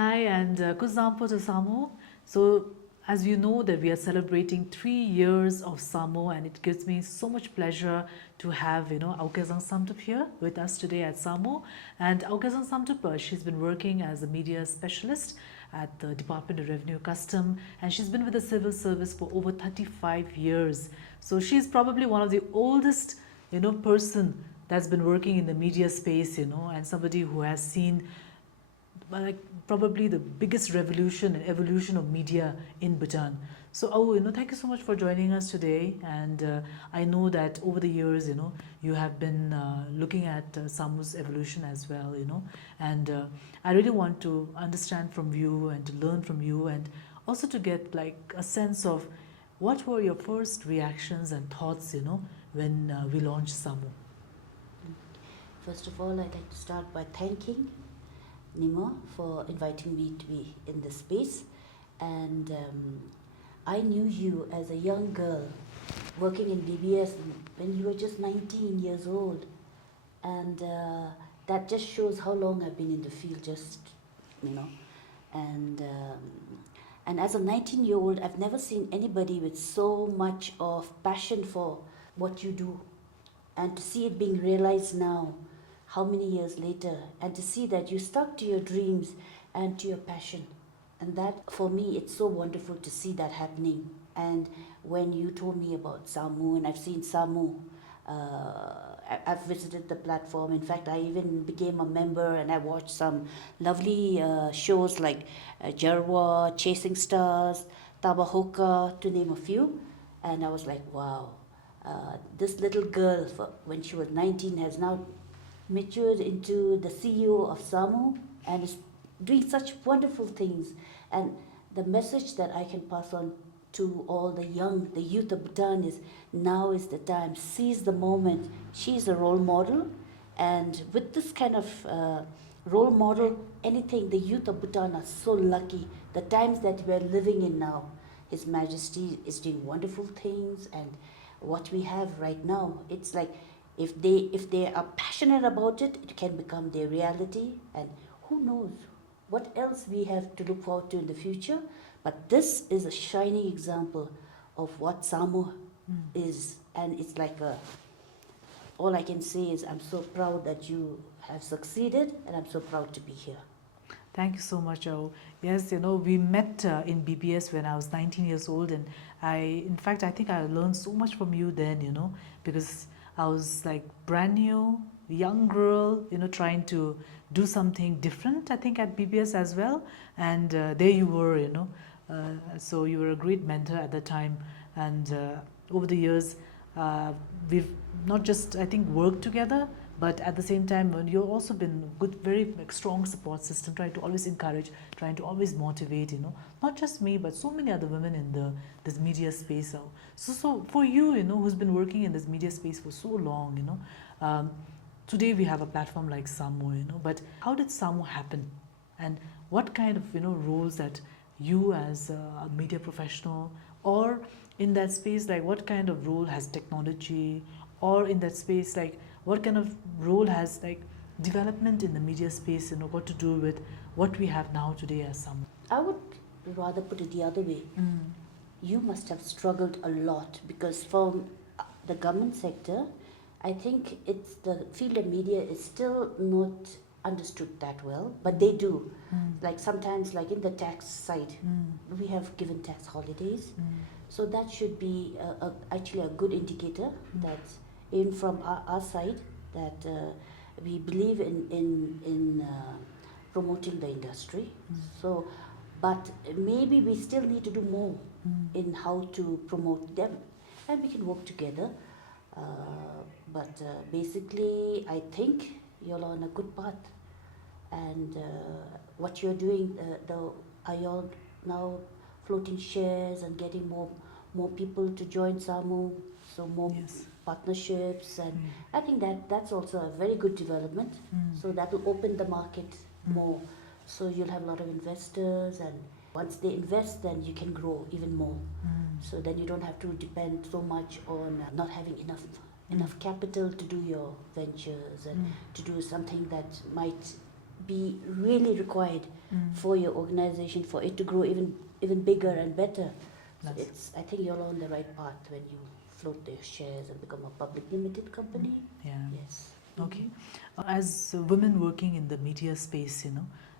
Hi, and Kuzampo to Samo. So, as you know, that we are celebrating 3 years of Samo, and it gives me so much pleasure to have 𝐊𝐭𝐡 𝐒𝐚𝐲𝐬𝐚 here with us today at Samo. And 𝐊𝐭𝐡 𝐒𝐚𝐲𝐬𝐚, she's been working as a media specialist at the Department of Revenue Custom, and she's been with the civil service for over 35 years. So she's probably one of the oldest person that's been working in the media space, and somebody who has seen like probably the biggest revolution and evolution of media in Bhutan. So, thank you so much for joining us today. And I know that over the years, you have been looking at Samu's evolution as well, And I really want to understand from you and to learn from you, and also to get like a sense of what were your first reactions and thoughts, when we launched Samu. First of all, I'd like to start by thanking Nima for inviting me to be in this space. And I knew you as a young girl working in BBS when you were just 19 years old. And that just shows how long I've been in the field, And as a 19-year-old, I've never seen anybody with so much of passion for what you do. And to see it being realized now, how many years later, and to see that you stuck to your dreams and to your passion. And that, for me, it's so wonderful to see that happening. And when you told me about Samu, and I've seen Samu, I've visited the platform. In fact, I even became a member, and I watched some lovely shows like Jarwa, Chasing Stars, Tabahoka, to name a few. And I was like, wow, this little girl, when she was 19, has now matured into the CEO of Samu and is doing such wonderful things. And the message that I can pass on to all the youth of Bhutan is, now is the time, seize the moment. She's a role model, and with this kind of role model, the youth of Bhutan are so lucky. The times that we're living in now, His Majesty is doing wonderful things, and what we have right now, it's like, if they are passionate about it, it can become their reality, and who knows what else we have to look forward to in the future. But this is a shining example of what Samu is, and it's like all I can say is I'm so proud that you have succeeded, and I'm so proud to be here. Thank you so much, Joe. Yes, we met in BBS when I was 19 years old, and in fact, I think I learned so much from you then, because I was like brand new, young girl, trying to do something different, I think, at BBS as well. And there you were, so you were a great mentor at the time. And over the years, we've not just, I think, worked together, but at the same time, you've also been good, very strong support system, trying to always encourage, trying to always motivate, not just me, but so many other women in this media space. So for you, who's been working in this media space for so long, today we have a platform like Samu, but how did Samu happen? And what kind of, roles that you as a media professional, or in that space, like what kind of role has technology, or in that space, like what kind of role has like development in the media space, got to do with what we have now today as Samu? I would rather put it the other way. You must have struggled a lot, because from the government sector, I think it's the field of media is still not understood that well, but they do. Like sometimes, like in the tax side, we have given tax holidays. So that should be actually a good indicator that even from our side, that we believe in promoting the industry. So, but maybe we still need to do more in how to promote them, and we can work together. But basically, I think you're on a good path, and what you're doing, are you now floating shares and getting more people to join Samu, so more partnerships, and I think that's also a very good development. So that will open the market more. So you'll have a lot of investors, and once they invest, then you can grow even more. So then you don't have to depend so much on not having enough capital to do your ventures and to do something that might be really required for your organization, for it to grow even bigger and better. So I think you're on the right path when you float their shares and become a public limited company. Yeah. Yes. Okay. As women working in the media space,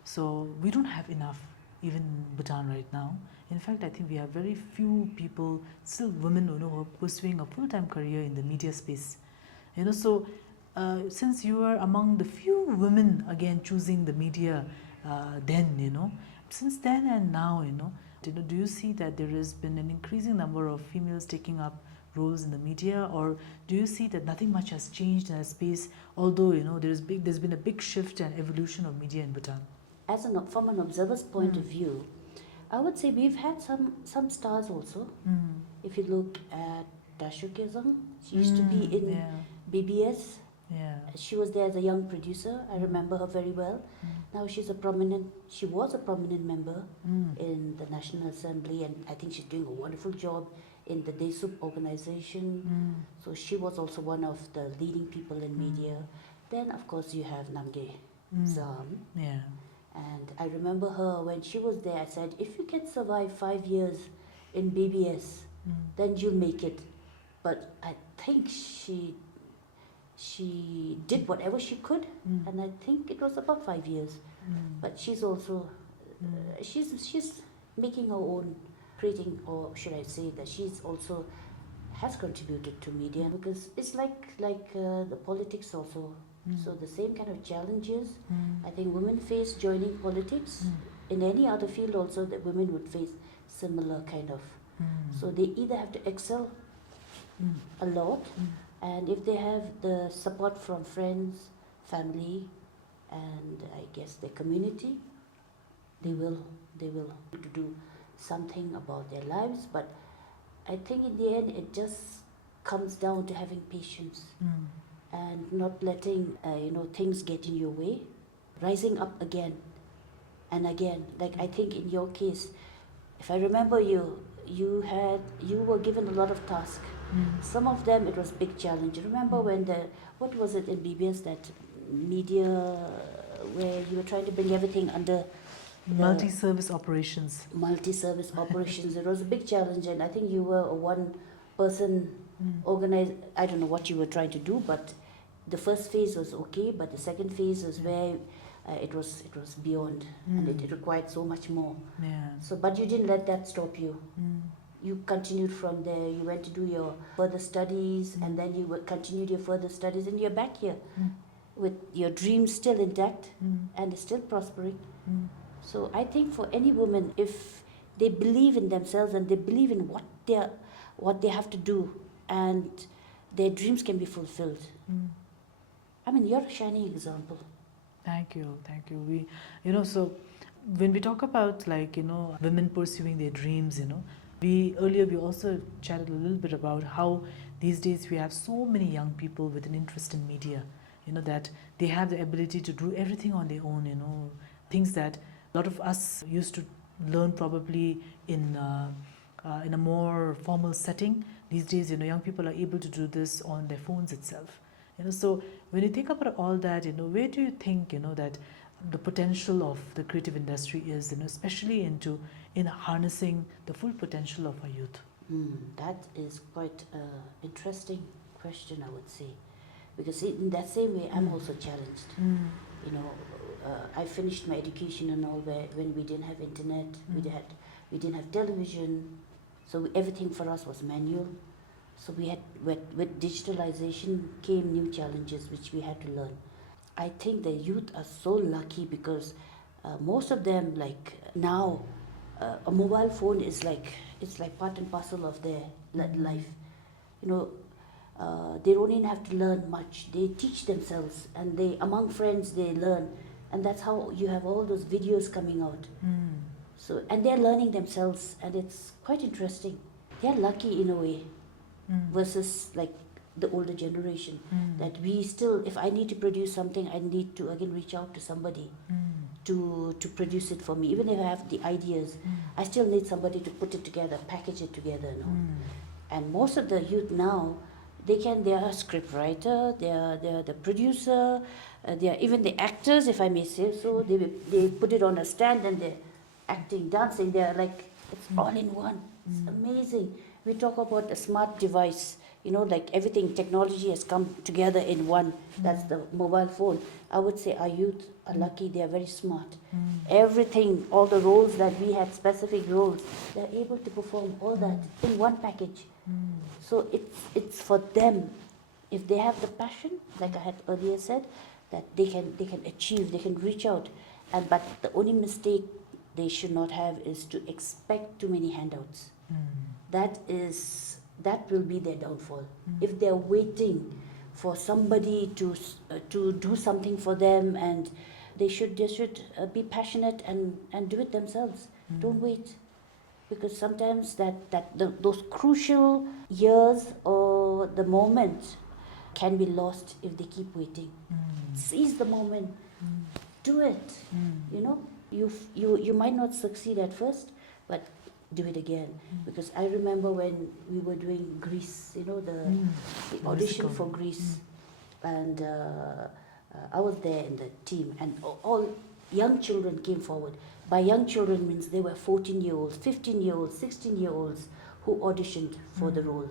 so we don't have enough, even in Bhutan right now. In fact, I think we have very few people, still women, who are pursuing a full-time career in the media space. So since you are among the few women again choosing the media, then since then and now, do you see that there has been an increasing number of females taking up roles in the media, or do you see that nothing much has changed in that space, although there's been a big shift and evolution of media in Bhutan? From an observer's point of view, I would say we've had some stars also. If you look at 𝐷 she used to be in BBS. Yeah. She was there as a young producer. I remember her very well. Now she was a prominent member in the National Assembly, and I think she's doing a wonderful job in the 𝐷 organization. So she was also one of the leading people in media. Then of course you have 𝐊𝐚𝐲𝐬𝐚𝐧𝐠. Yeah. And I remember her when she was there, I said, if you can survive 5 years in BBS, then you'll make it. But I think she did whatever she could, and I think it was about 5 years. But she's also, she's making her own, creating, or should I say that she's also has contributed to media, because it's like the politics also. So the same kind of challenges I think women face joining politics. In any other field also, that women would face similar kind of. So they either have to excel a lot, and if they have the support from friends, family, and I guess the community, they will do something about their lives. But I think in the end it just comes down to having patience and not letting things get in your way, rising up again and again. Like I think in your case, if I remember you were given a lot of tasks. Some of them it was big challenge. Remember when what was it in BBS, that media where you were trying to bring everything under multi-service operations. Multi-service operations. It was a big challenge, and I think you were a one-person organized. I don't know what you were trying to do, but the first phase was okay, but the second phase was where it was beyond, and it required so much more. Yeah. So, but you didn't let that stop you. You continued from there. You went to do your further studies, and then you continued your further studies, and you're back here with your dreams still intact and still prospering. So I think for any woman, if they believe in themselves and they believe in what they have to do, and their dreams can be fulfilled. I mean, you're a shining example. Thank you. We, so when we talk about women pursuing their dreams, we also chatted a little bit about how these days we have so many young people with an interest in media, that they have the ability to do everything on their own, things that a lot of us used to learn probably in a more formal setting. These days, young people are able to do this on their phones itself. So when you think about all that, where do you think, that the potential of the creative industry is, especially in harnessing the full potential of our youth? That is quite an interesting question, I would say, because in that same way, I'm also challenged. I finished my education and all when we didn't have internet, we didn't have television, so everything for us was manual. So we had, with digitalization came new challenges which we had to learn. I think the youth are so lucky because most of them, like now, a mobile phone is it's like part and parcel of their life. They don't even have to learn much. They teach themselves, and among friends they learn, and that's how you have all those videos coming out. So, and they're learning themselves, and it's quite interesting. They're lucky in a way, versus like the older generation, that we still, if I need to produce something, I need to again reach out to somebody to produce it for me. Even if I have the ideas, I still need somebody to put it together, package it together. And most of the youth now, They are a script writer, they are the producer, they are even the actors, if I may say so. They put it on a stand and they're acting, dancing. They're like, it's all in one. It's amazing. We talk about a smart device, like everything, technology has come together in one. That's the mobile phone. I would say our youth are lucky, they are very smart. Everything, all the roles that we had, specific roles, they're able to perform all that in one package. So it's for them. If they have the passion, like I had earlier said, that they can achieve, they can reach out. But the only mistake they should not have is to expect too many handouts. That will be their downfall. If they're waiting for somebody to do something for them, and they should be passionate and do it themselves. Don't wait, because sometimes those crucial years or the moment can be lost if they keep waiting. Seize the moment. Do it. You might not succeed at first, but do it again. Because I remember when we were doing Grease, the audition for Grease, and I was there in the team, and all young children came forward. By young children means they were 14-year-olds, 15-year-olds, 16-year-olds who auditioned for the role,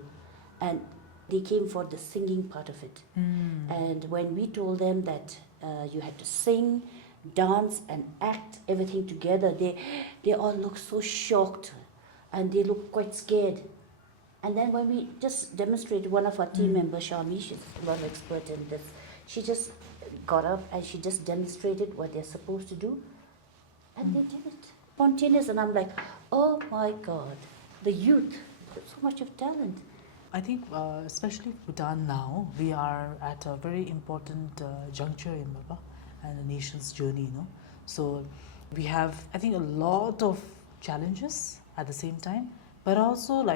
and they came for the singing part of it. And when we told them that you had to sing, dance and act everything together, they all looked so shocked and they looked quite scared. And then when we just demonstrated, one of our team members, Shami, she's a lot of expert in this, she just got up and she just demonstrated what they're supposed to do, and they did it spontaneous. And I'm like, oh my God, the youth, so much of talent. I think, especially Bhutan now, we are at a very important juncture in Baba and the nation's journey. So we have, I think, a lot of challenges at the same time, but also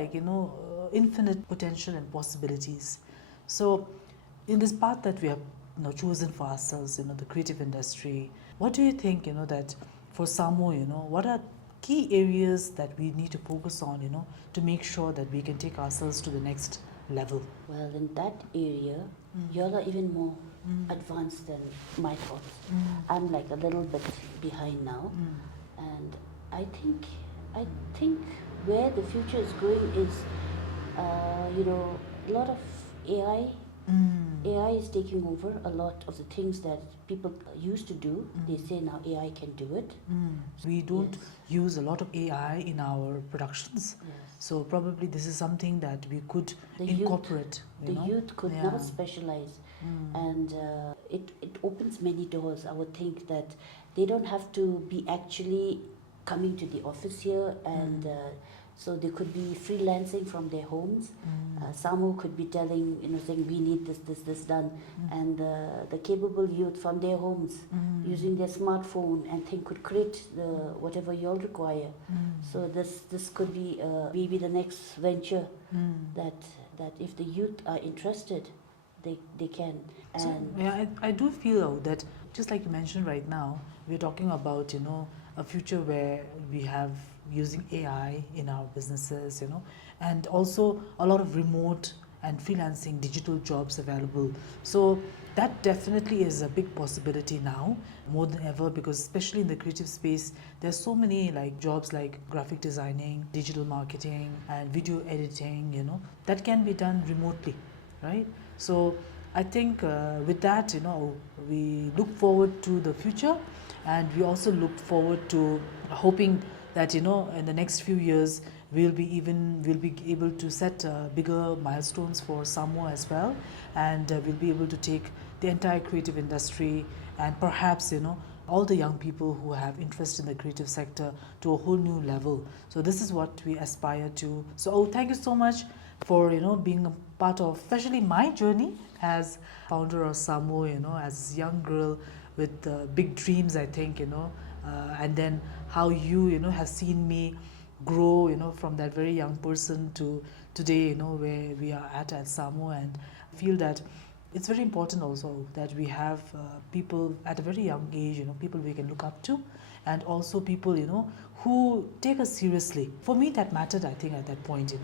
infinite potential and possibilities. So in this path that we have chosen for ourselves, the creative industry, what do you think, that for 𝐿𝐴𝐚𝐲, what are key areas that we need to focus on, to make sure that we can take ourselves to the next level? Well, in that area, y'all are even more advanced than my thoughts. I'm like a little bit behind now, and I think where the future is going is, a lot of AI. AI is taking over a lot of the things that people used to do. They say now AI can do it. We don't use a lot of AI in our productions. So probably this is something that we could incorporate. The youth could now specialize, and it opens many doors. I would think that they don't have to be actually coming to the office here, and so they could be freelancing from their homes. 𝐿𝐴𝐚𝐲 could be telling, saying we need this done, and the capable youth from their homes using their smartphone and could create whatever you all require. So this could be maybe the next venture that if the youth are interested, they can. And so, I do feel that, just like you mentioned right now, we're talking about a future where we have using AI in our businesses, and also a lot of remote and freelancing digital jobs available. So that definitely is a big possibility now, more than ever, because especially in the creative space, there's so many jobs like graphic designing, digital marketing, and video editing, that can be done remotely, right? So I think with that, we look forward to the future, and we also look forward to hoping that in the next few years we'll be able to set bigger milestones for 𝐿𝐴𝐚𝐲 as well, and we'll be able to take the entire creative industry and perhaps all the young people who have interest in the creative sector to a whole new level. So this is what we aspire to. So thank you so much for being a part of, especially my journey as founder of 𝐿𝐴𝐚𝐲, as a young girl with big dreams, I think, and then how you have seen me grow from that very young person to today, where we are at 𝐿𝐴𝐚𝐲. And I feel that it's very important also that we have people at a very young age, people we can look up to, and also people who take us seriously. For me, that mattered, I think, at that point,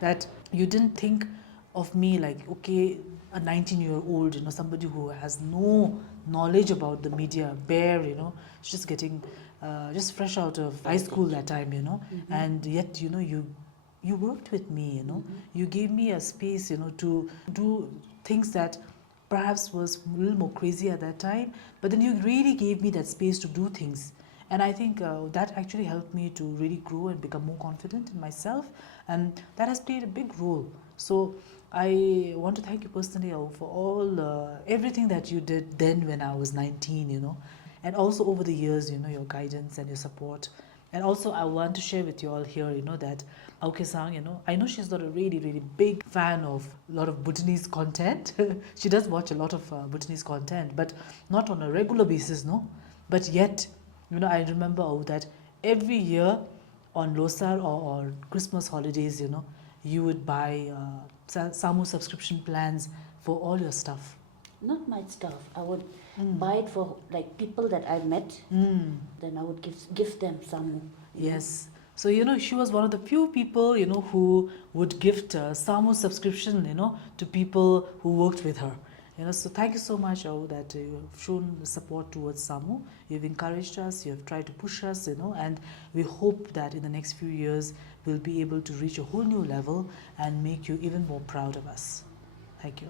that you didn't think of me, like, okay, a 19-year-old, somebody who has no knowledge about the media, bare, she's just getting, just fresh out of high school that time, and yet, you worked with me, you gave me a space, to do things that perhaps was a little more crazy at that time, but then you really gave me that space to do things. And I think that actually helped me to really grow and become more confident in myself, and that has played a big role. So I want to thank you personally for all everything that you did then when I was 19, and also over the years, your guidance and your support. And also I want to share with you all here, that 𝐤𝐭𝐡, I know she's not a really, really big fan of a lot of Bhutanese content. She does watch a lot of Bhutanese content, but not on a regular basis, no? But yet, I remember that every year on Losar or Christmas holidays, you would buy 𝐷𝐸 subscription plans for all your stuff. Not my stuff. I would buy it for like people that I met. Then I would give them 𝐷𝐸. Yes. So, she was one of the few people, who would gift 𝐷𝐸 subscription, to people who worked with her. So thank you so much, that you have shown support towards 𝐷𝐸. You've encouraged us, you have tried to push us, and we hope that in the next few years we'll be able to reach a whole new level and make you even more proud of us. Thank you.